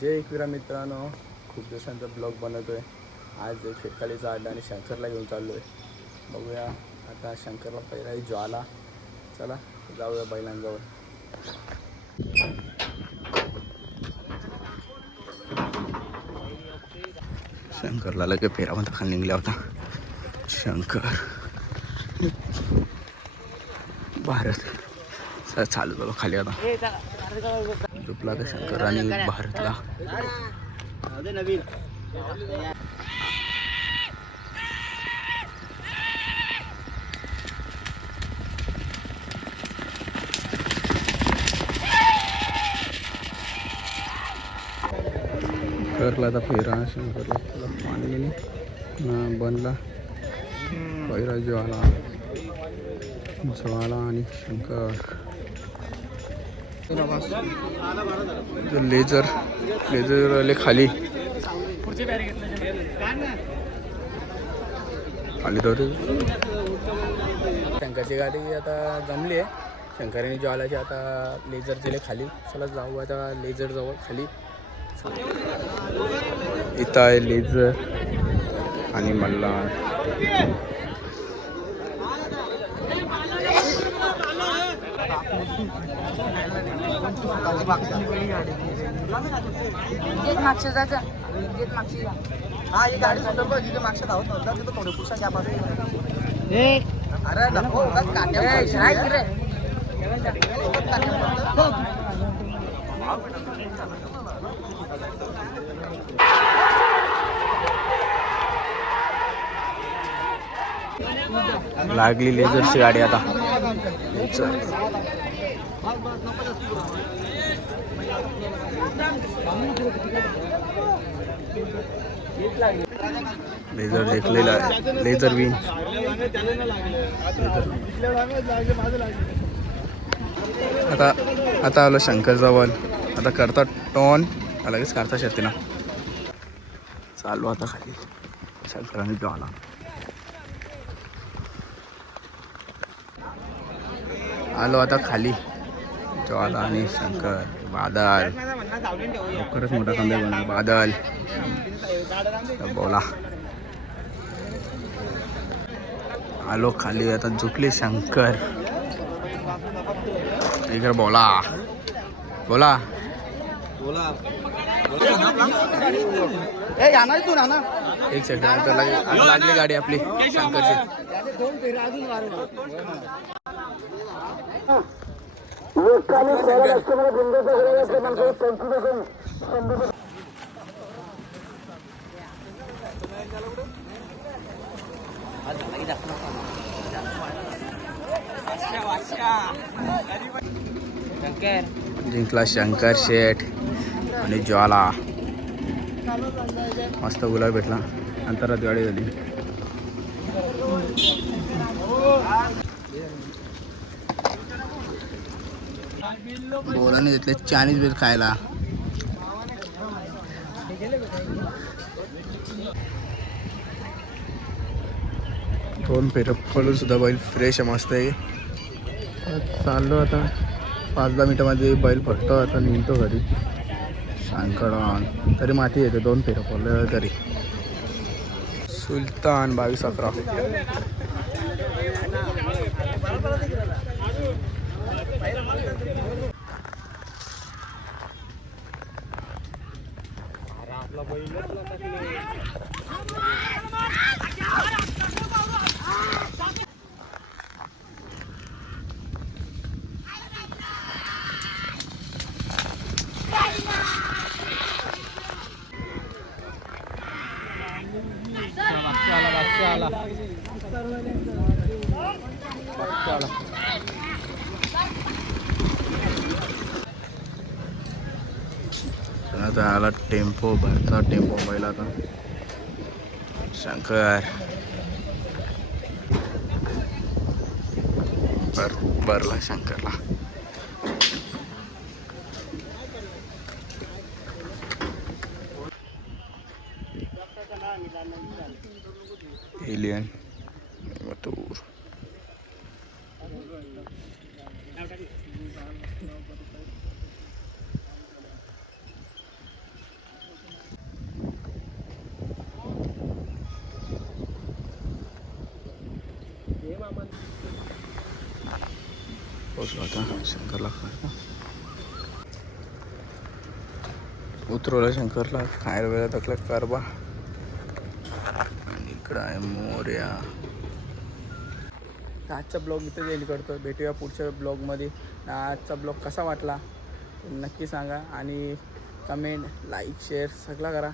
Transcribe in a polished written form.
जय एकविरा मित्रांनो, खूप दिवसांचा ब्लॉग बनवतोय. आज खिडकालीचा अड्डा आणि शंकरला घेऊन चाललो आहे. बघूया आता शंकरला पहिला ज्वाला. चला जाऊया बैलांजवळ. शंकरला लगे फेरामध्ये खाली निघला होता. शंकर भारत चालू झालो खाली आता. झोपला तर शंकर आणि भारतला. शंकरला आता फेरा. शंकरला पाणी गेली बनला पहिला ज्वाला आणि शंकर. लेझर आले खाली तर शंकरची गाडी आता जमली आहे. शंकराने ज्वालाची आता लेझर दिले खाली. चला जाऊ आता लेझर जवळ खाली. इथं आहे लेझर आणि मल्हार. मागच्या जायचं मागची हा ही गाडी सुद्धा बघ इथे मागच्या धावत नव्हता तिथं थोडे पुढच्या गॅप असेल. अरे नको लागली लेझरची गाडी आता. लेझर देखलेला आहे. Laser win. आता आलो शंकर जवळ. आता करता टॉन लगेच करता शेतीला चालू आता खाली. शंकराने ज्वाला आलो आता खाली. ज्वाला आणि शंकर. बादल लवकरच मोठा कमबॅक होणार. बादल बोला आलो खाली. आता झुकले शंकर. इकडे बोला बोला बोला. एक सेकंड आता लागली गाडी आपली शंकरची. जिंकला शंकर शेठ आणि ज्वाला. मस्त गुलाब भेटला. अंतरात गाडी झाली. बोराने घेतले चायनीज बेल खायला. दोन फेर पळून सुद्धा बैल फ्रेश आहे. मस्त आहे. चाललो आता 5-10 मिनिटामध्ये बैल फटतो. आता निघतो घरी. शंकरान तरी माती येते. 2 फेर पडले तरी. सुलतान 22-11. आता आला टेम्पो. भरता टेम्पो पहिला आता. शंकर भरला शंकरला. एलियन मथुर. पोचलो आता शंकरला खायला. उतरवलं शंकरला खायला वेळा टाकला कारबा. आणि इकडं आहे मोर्या. आजचा ब्लॉग इथं एंड करतो. भेटूया पुढच्या ब्लॉगमध्ये. आजचा ब्लॉग कसा वाटला नक्की सांगा आणि कमेंट लाईक शेअर सगळं करा.